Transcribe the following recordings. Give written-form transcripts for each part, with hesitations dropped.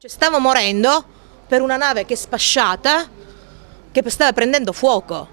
Cioè, stavo morendo per una nave che è sfasciata, che stava prendendo fuoco.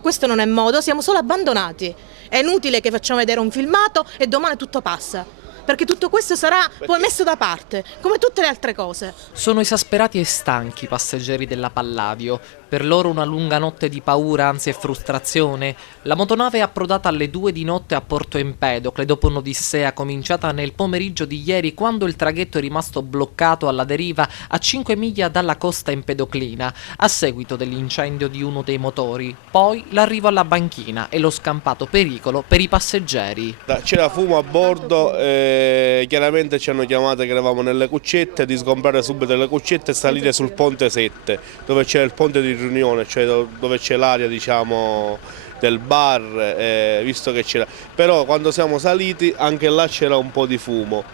Questo non è modo, siamo solo abbandonati. È inutile che facciamo vedere un filmato e domani tutto passa, perché tutto questo sarà poi messo da parte, come tutte le altre cose. Sono esasperati e stanchi i passeggeri della Palladio. Per loro una lunga notte di paura, ansia e frustrazione. La motonave è approdata alle 2 di notte a Porto Empedocle dopo un'odissea cominciata nel pomeriggio di ieri, quando il traghetto è rimasto bloccato alla deriva a 5 miglia dalla costa empedoclina a seguito dell'incendio di uno dei motori. Poi l'arrivo alla banchina e lo scampato pericolo per i passeggeri. C'era fumo a bordo e chiaramente ci hanno chiamato che eravamo nelle cuccette, di sgombrare subito le cuccette e salire sul ponte 7, dove c'è il ponte di riunione, cioè dove c'è l'area, diciamo, del bar, visto che c'era. Però quando siamo saliti anche là c'era un po' di fumo.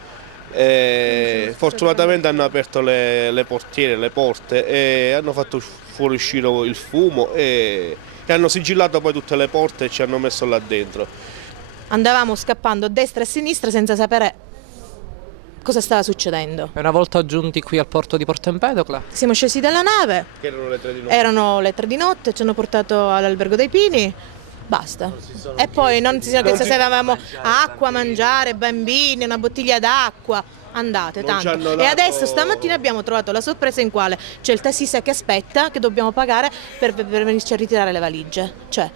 Fortunatamente hanno aperto le portiere, le porte e hanno fatto fuoriuscire il fumo e hanno sigillato poi tutte le porte e ci hanno messo là dentro. Andavamo scappando a destra e a sinistra senza sapere cosa stava succedendo. E una volta giunti qui al porto di Porto Empedocle? Siamo scesi dalla nave, Che erano le 3 di notte. erano le 3 di notte, ci hanno portato all'Albergo dei Pini, basta. E poi non si pensa se avevamo acqua, mangiare, bambini, una bottiglia d'acqua. Andate, tanto. E adesso stamattina abbiamo trovato la sorpresa in quale c'è il tassista che aspetta, che dobbiamo pagare per venirci a ritirare le valigie. Cioè,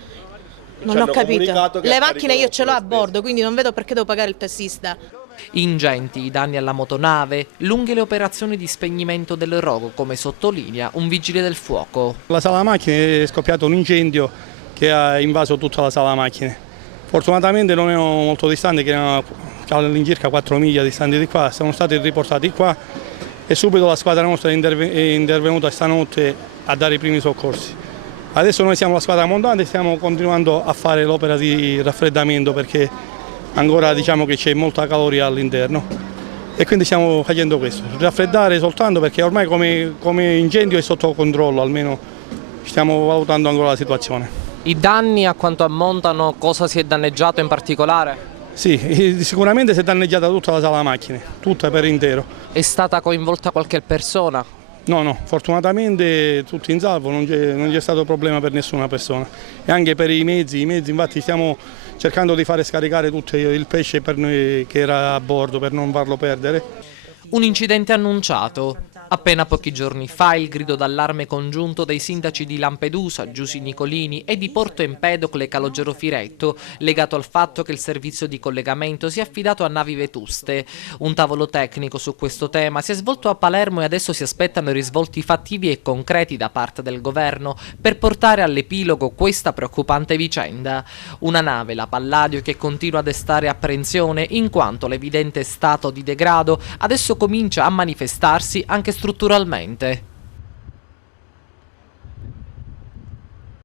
non ho capito. Le macchine io ce l'ho a bordo, quindi non vedo perché devo pagare il tassista. Ingenti i danni alla motonave, lunghe le operazioni di spegnimento del rogo, come sottolinea un vigile del fuoco. La sala macchine è scoppiato un incendio che ha invaso tutta la sala macchine. Fortunatamente non erano molto distanti, che erano all'incirca 4 miglia distanti di qua, siamo stati riportati qua e subito la squadra nostra è intervenuta stanotte a dare i primi soccorsi. Adesso noi siamo la squadra montante e stiamo continuando a fare l'opera di raffreddamento perché ancora diciamo che c'è molta caloria all'interno e quindi stiamo facendo questo, raffreddare soltanto perché ormai come incendio è sotto controllo, almeno stiamo valutando ancora la situazione. I danni a quanto ammontano, cosa si è danneggiato in particolare? Sì, sicuramente si è danneggiata tutta la sala macchine, tutta per intero. È stata coinvolta qualche persona? No, fortunatamente tutti in salvo, non c'è stato problema per nessuna persona. E anche per i mezzi infatti stiamo cercando di fare scaricare tutto il pesce per noi che era a bordo, per non farlo perdere. Un incidente annunciato. Appena pochi giorni fa il grido d'allarme congiunto dei sindaci di Lampedusa, Giusy Nicolini, e di Porto Empedocle, Calogero Firetto, legato al fatto che il servizio di collegamento sia affidato a navi vetuste. Un tavolo tecnico su questo tema si è svolto a Palermo e adesso si aspettano risvolti fattivi e concreti da parte del governo per portare all'epilogo questa preoccupante vicenda. Una nave, la Palladio, che continua a destare apprensione in quanto l'evidente stato di degrado adesso comincia a manifestarsi anche strutturalmente.